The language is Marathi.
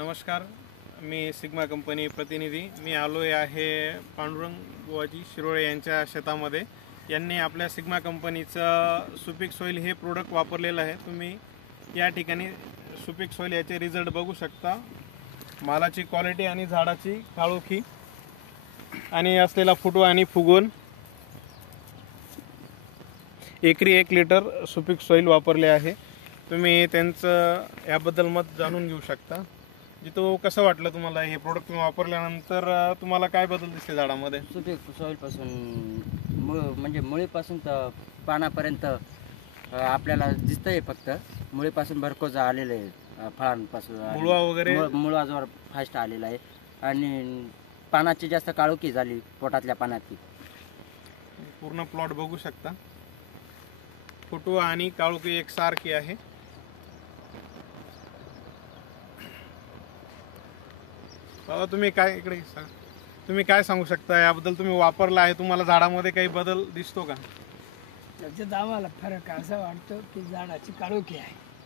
नमस्कार, मी सिग्मा कंपनी प्रतिनिधी. मी आलो आहे पांडुरंग बुवाजी शिरोळे यांच्या शेतामध्ये. यांनी आपल्या सिग्मा कंपनीचं सुपीक सॉईल हे प्रोडक्ट वापरलेलं आहे. तुम्ही या ठिकाणी सुपीक सॉईल याचे रिझल्ट बघू शकता. मालाची क्वालिटी आणि झाडाची काळोखी आणि असलेला फुटवा आणि फुगवण. एकरी 1 लिटर सुपीक सॉईल वापरले आहे. तुम्ही त्यांचं याबद्दल मत जाणून घेऊ शकता. जितो कसं वाटलं तुम्हाला हे प्रोडक्ट तुम्ही वापरल्यानंतर तुम्हाला काय बदल दिसले झाडामध्ये? सुपीक सॉईलपासून म्हणजे मुळीपासून तर पानापर्यंत आपल्याला दिसतंय. फक्त मुळीपासून भरकोज आलेलं आहे, फळांपासून मुळवा वगैरे मुळाजवळ फास्ट आलेला आहे आणि पानाची जास्त काळोखी झाली, पोटातल्या पानाची. पूर्ण प्लॉट बघू शकता. फुटवा आणि काळोखी एकसारखी आहे. बाबा तुम्ही काय इकडे सांगा, तुम्ही काय सांगू शकता याबद्दल? तुम्ही वापरला आहे, तुम्हाला झाडामध्ये काही बदल दिसतो का? त्याच्यात आम्हाला फरक असा वाटतो की झाडाची काळोखी आहे.